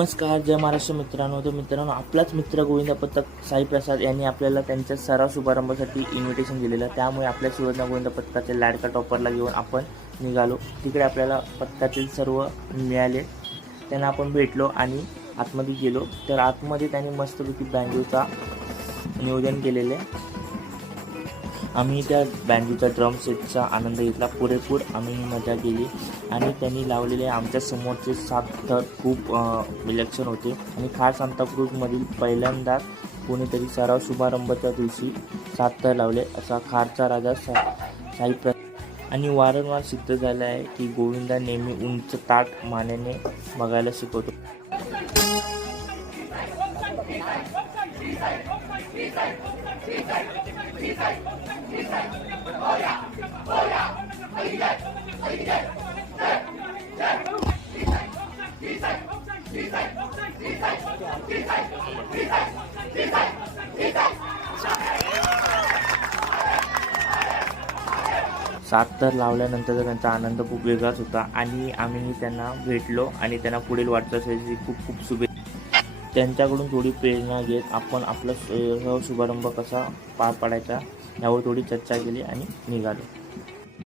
नमस्कार, जय महाराष्ट्र मित्रांनो. तर मित्रांनो, आपलाच मित्र गोविंद पथक साई प्रसाद यांनी आपल्याला त्यांच्या सराव शुभारंभासाठी इन्व्हिटेशन दिलेलं. त्यामुळे आपल्या शिवज्ञ गोविंद पथकाच्या लाडका टॉपरला घेऊन आपण निघालो. तिकडे आपल्याला पथकातील सर्व मिळाले, त्यांना आपण भेटलो आणि आतमध्ये गेलो. तर आतमध्ये त्यांनी मस्तपैकी बँजोचा नियोजन केलेले. आम्ही त्या बँजोच्या ड्रम सेटचा आनंद घेतला. पुरेपूर आम्ही मजा केली आणि त्यांनी लावलेले आमच्या समोरचे 7 थर खूप विलक्षण होते. आणि खार सांताक्रूजमधील पहिल्यांदाच कोणीतरी सराव शुभारंभाच्या दिवशी 7 थर लावले, असा खारचा राजा साई प्रसाद. आणि वारंवार सिद्ध झालं आहे की गोविंदा नेहमी उंच ताठ मानेने बघायला शिकवतो. सात तर लावल्यानंतरचा त्यांचा आनंद खूप वेगळाच होता आणि आम्ही त्यांना भेटलो आणि त्यांना पुढील वाटचालीसाठी खूप खूप शुभेच्छा. त्यांच्याकडून थोडी प्रेरणा घेत आपण आपला शुभारंभ कसा पार पाडायचा यावर थोडी चर्चा केली आणि निघालो.